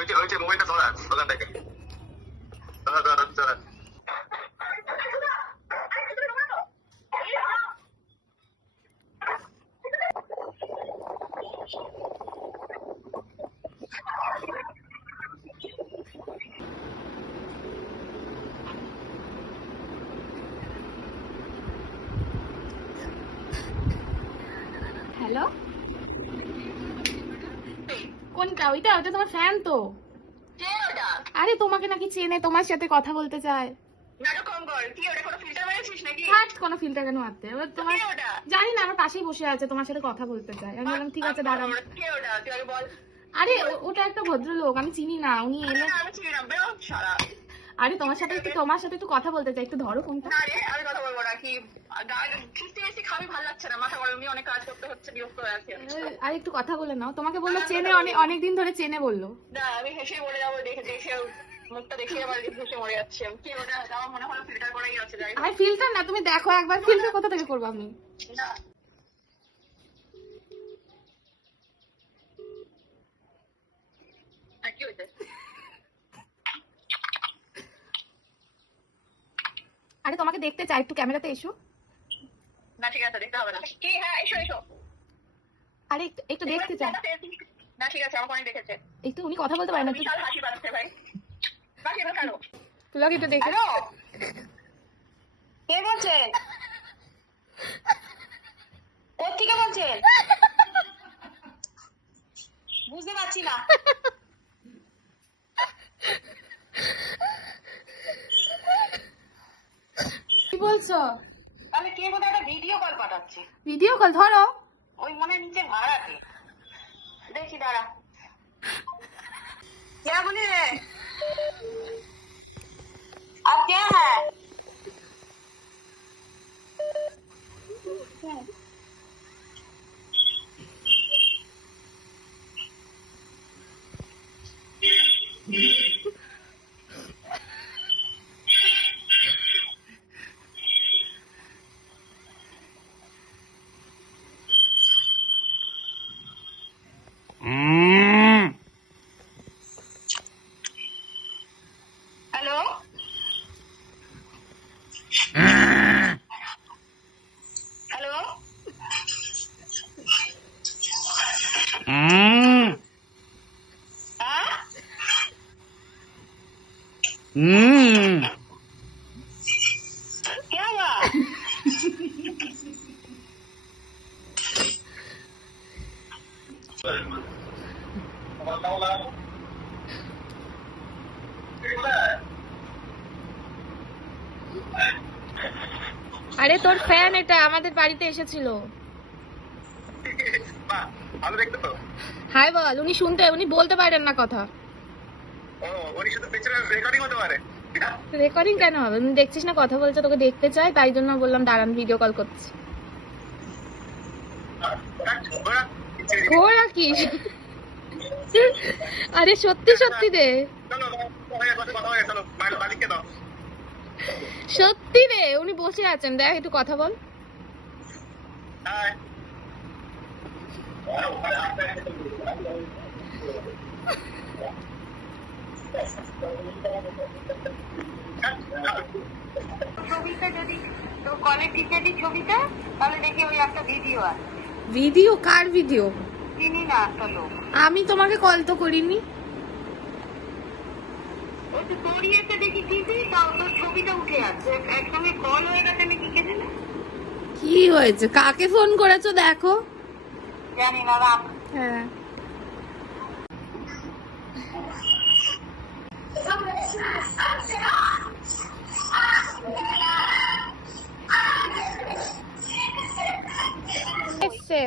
ওইটা মোবাইলটা ধরা দোকান থেকে ধরা হ্যালো, কোনটা? ওইটা ওইটা তোমার ফ্যান তো। আরে তোমাকে নাকি চেনে, তোমার সাথে কথা বলতে চায়। কোনো ফিল্টার কেন মারতে? তোমার জানি না, আমার পাশেই বসে আছে, তোমার সাথে কথা বলতে চায়। আমি বললাম ঠিক আছে দাঁড়াও। আরে ওটা একটা ভদ্রলোক, আমি চিনি না, উনি এলে। আরে তোমার সাথে একটু কথা বলতে চাই, একটু ধরো ফোনটা। আরে একটু কথা বলে নাও, তোমাকে বললো চেনে, অনেকদিন ধরে চেনে বললো। আমি হেসে মরে যাবো দেখে মুখটা দেখে আবার হেসে মরে যাচ্ছে। কি ওটা আমার মনে হলো ফিল্টার করাই আছে। আরে ফিল্টার না, তুমি দেখো একবার, ফিল্টার কোথা থেকে করবো আমি? না কি হয়েছে? আরে তোমাকে দেখতে চাই, একটু ক্যামেরাতে এসো। না ঠিক আছে, দেখতে হবে না। কি? হ্যাঁ এসো এসো। আরে একটু দেখতে চাই। না ঠিক আছে, আমার অনেক দেখেছে। একটু উনি কথা বলতে পারে না। বিশাল হাসি পাচ্ছে ভাই। বাকি এবার কালো তুলাকে একটু দেখে। হ্যালো, কে বলছেন? কোত্থেকে বলছেন? বুঝতে পারছি না। কি বলছো? তাহলে কে বোধহয় একটা ভিডিও কল পাঠাচ্ছে। ভিডিও কল ধরো। ওই মনে নিচে ভাড়াতে দেখি, দাঁড়া। क्या बोले है? आप क्या है? हेलो, हेलो, क्या हुआ? আরে তোর ফ্যান, এটা আমাদের বাড়িতে এসেছিল। ভালো দেখতে তো। হাই বল। উনি বলতে পারেন না কথা। উনি শুধু পেছনে রেকর্ডিং হতে পারে। রেকর্ডিং কেন হবে? উনি দেখছিস না কথা বলছে, তোকে দেখতে চাই, তাই জন্য বললাম দাঁড়ান, ভিডিও কল করছি। ঘোড়া কি? আরে সত্যি সত্যি রে, সত্যি রে, উনি বসে আছেন, দেখ একটু কথা বল। ছবিটা যদি তো কলের টিচারই ছবিটা, তাহলে দেখি ওই একটা ভিডিও আছে। ভিডিও? কার ভিডিও? চিনি না আসলে। আমি তোমাকে কল তো করিনি। ওই তো দড়িয়েতে দেখি টিভি, তাও তোর ছবিটা উঠে আছে, একসঙ্গে কল হয়ে গেছে নাকি কে জানে। কি হয়েছে? কাকে ফোন করেছো দেখো। জানি না, রাখ। হ্যাঁ এসছে।